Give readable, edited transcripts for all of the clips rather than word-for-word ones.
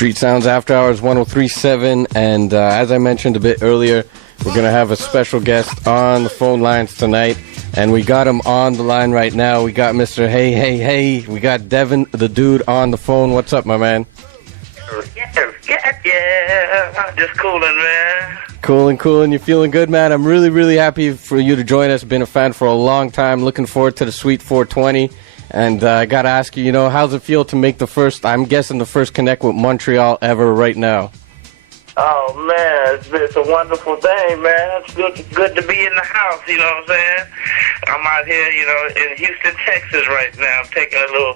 Street Sounds After Hours 103.7, and as I mentioned a bit earlier, we're going to have a special guest on the phone lines tonight, and we got him on the line right now. We got Mr. Hey. We got Devin The Dude on the phone. What's up, my man? Yeah. Just cooling, man. Coolin'. You feeling good, man? I'm really happy for you to join us. Been a fan for a long time. Looking forward to the Sweet 420. And I got to ask you, how's it feel to make the first connect with Montreal ever right now? Oh, man, it's a wonderful thing, man. It's good to be in the house, you know what I'm saying? I'm out here, in Houston, Texas right now. I'm taking a little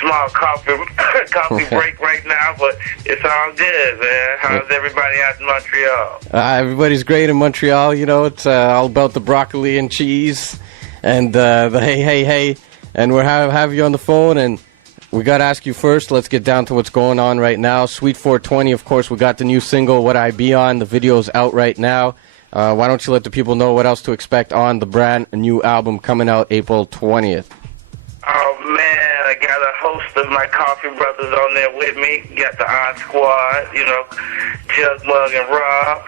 small coffee break right now, but it's all good, man. How's everybody out in Montreal? Everybody's great in Montreal. It's all about the broccoli and cheese and the hey. And we'll have you on the phone, and we got to ask you first. Let's get down to what's going on right now. Sweet 420, of course, we got the new single, What I Be On. The video's out right now. Why don't you let the people know what else to expect on the brand new album coming out April 20th? Oh, man, I got a host of my coffee brothers on there with me. Got the Odd Squad, Jug Mug and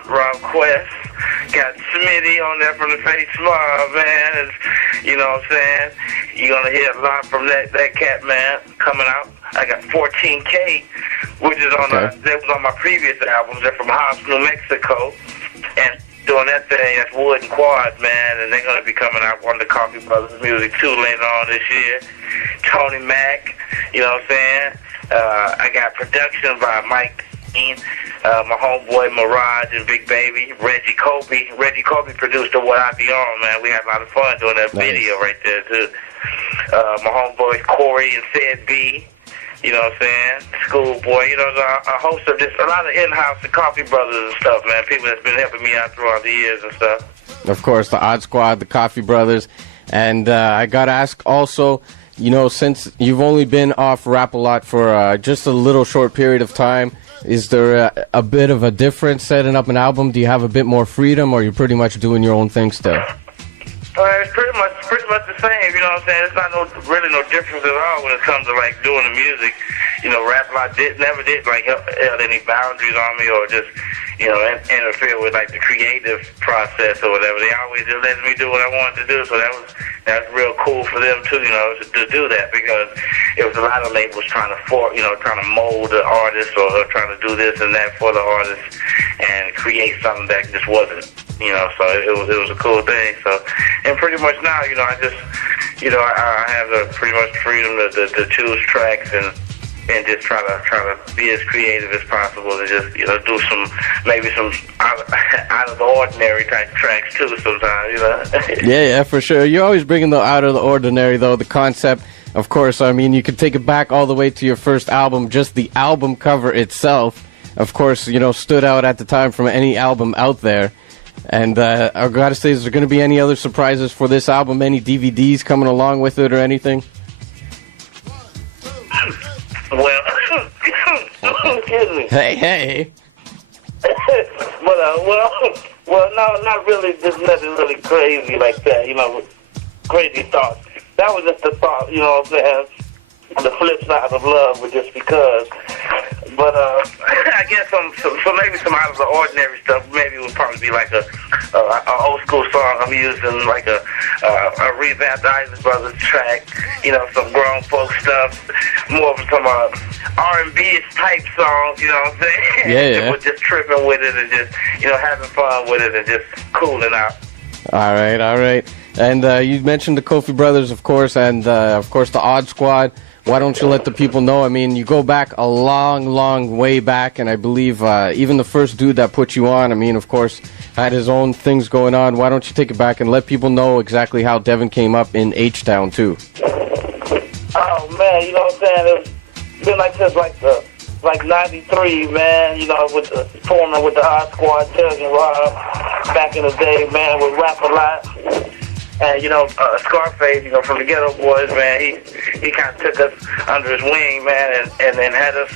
Rob Quest. Got Smitty on there from the Face Mob, man. You know what I'm saying? You're going to hear a lot from that cat, man, coming out. I got 14K, which is that was on my previous albums. They're from Hobbs, New Mexico. And doing that thing, that's Wood and Quad, man. And they're going to be coming out on the Coffee Brothers music, too, later on this year. Tony Mac, you know what I'm saying? I got production by Mike Dean. My homeboy Mirage and Big Baby, Reggie Kobe produced the What I Be On, man. We had a lot of fun doing that video right there, too. My homeboys Corey and Sid B, you know what I'm saying? Schoolboy, a host of a lot of in-house and Coffee Brothers and stuff, man. People that's been helping me out throughout the years and stuff. Of course, the Odd Squad, the Coffee Brothers. And I got to ask also, since you've only been off Rap A Lot for just a little short period of time, is there a bit of a difference setting up an album? Do you have a bit more freedom, or you're pretty much doing your own thing still? It's pretty much the same, you know what I'm saying? It's not really no difference at all when it comes to, doing the music. Rap A Lot never did, held any boundaries on me or just, interfere with, the creative process or whatever. They always just let me do what I wanted to do, so that's real cool for them, too, to do that, because it was a lot of labels trying to mold the artist or trying to do this and that for the artist and create something that just wasn't, so it was a cool thing. So, and pretty much now, I just, I have the pretty much freedom to choose tracks and just try to be as creative as possible and just, do maybe some out of the ordinary type tracks too sometimes, Yeah, for sure. You're always bringing the out of the ordinary, though, the concept. Of course, I mean, you could take it back all the way to your first album. Just the album cover itself, of course, stood out at the time from any album out there. And I gotta say, is there going to be any other surprises for this album? Any DVDs coming along with it or anything? Well, excuse me. Hey. well, no, not really. Just nothing really crazy like that. Crazy thoughts. That was just the thought. You know what I'm saying? The flip side of love was just because. But I guess so maybe some out of the ordinary stuff. Maybe it would probably be like a old school song I'm using, like a revamped Isaac Brothers track. Some grown folk stuff, more of some R&B type songs. You know what I'm saying? Yeah. We're just tripping with it and just having fun with it and just cooling out. All right. And you mentioned the Kofi Brothers, of course, and of course the Odd Squad. Why don't you let the people know? I mean, you go back a long way back, and I believe even the first dude that put you on, I mean, of course, had his own things going on. Why don't you take it back and let people know exactly how Devin came up in H-Town, too? Oh, man, you know what I'm saying? It's been like this, like 93, man, forming with the Odd Squad, Jug and Rob, back in the day, man, with Rap A Lot. And, Scarface, from the Ghetto Boys, man, he kind of took us under his wing, man, and then had us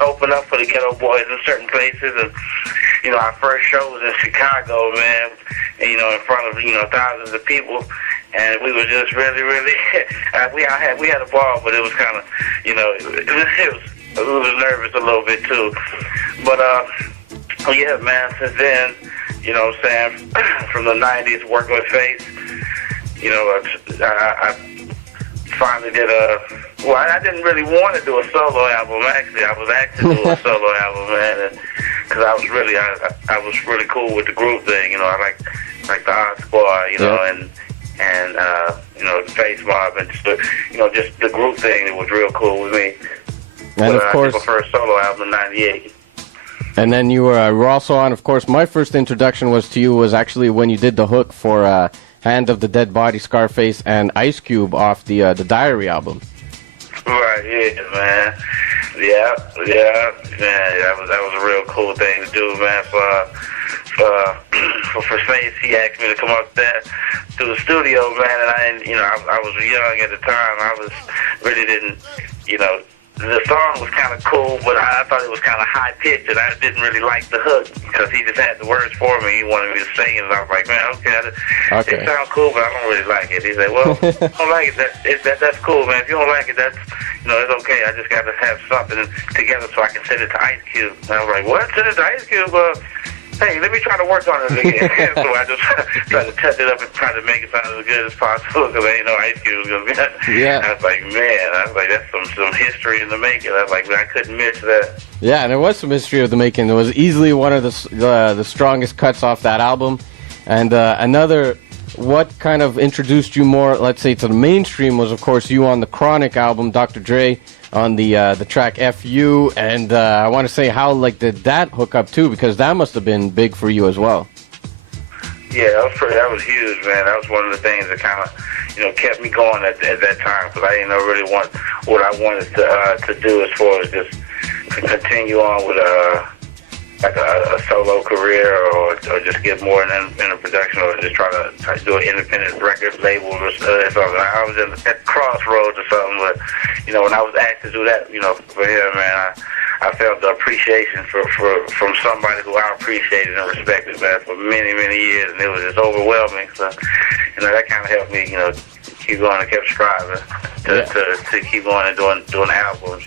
open up for the Ghetto Boys in certain places. And, our first show was in Chicago, man, and, in front of, thousands of people. And we were just really, we had a ball, but it was kind of, it was was nervous a little bit too. But yeah, man. Since then, you know what I'm saying, from the '90s, working with Faith, you know, I finally did well, I didn't really want to do a solo album. Actually, I was asked to do a solo album, man, because I was really cool with the group thing. You know, I like the Odd Squad, you know, and you know, the Face Mob, and just just the group thing. It was real cool with me. And but, of course, I did my first solo album in '98. And then you were also on. Of course, my first introduction to you was actually when you did the hook for Hand of the Dead Body, Scarface, and Ice Cube off the Diary album. Right, yeah, man. Yeah, that was a real cool thing to do, man. For Faith, he asked me to come up there to the studio, man, and I was young at the time. I didn't, the song was kind of cool, but I thought it was kind of high-pitched, and I didn't really like the hook, because he just had the words for me. He wanted me to sing it, and I was like, man, okay. It sounds cool, but I don't really like it. He said, well, if you don't like it, that's cool, man. If you don't like it, that's, it's okay. I just got to have something together so I can send it to Ice Cube. And I was like, what? Send it to Ice Cube? Hey, let me try to work on it again. So I just tried to touch it up and try to make it sound as good as possible, because I didn't know Ice Cube was going to be. Yeah. I was like, man, that's some history in the making. I was like, man, I couldn't miss that. Yeah, and there was some history of the making. It was easily one of the strongest cuts off that album. And what kind of introduced you more, let's say, to the mainstream was, of course, you on the Chronic album, Dr. Dre, on the track FU, and I want to say how did that hook up too, because that must have been big for you as well. Yeah, that was huge, man. That was one of the things that kind of kept me going at that time, because I didn't know really what I wanted to do as far as just to continue on with a solo career, or just get more in a production, or just try to do an independent record label or something. I was at the crossroads or something, but when I was asked to do that, for him, man, I felt the appreciation from somebody who I appreciated and respected, man, for many, many years, and it was just overwhelming. So, that kind of helped me, keep going and kept striving to keep going and doing albums,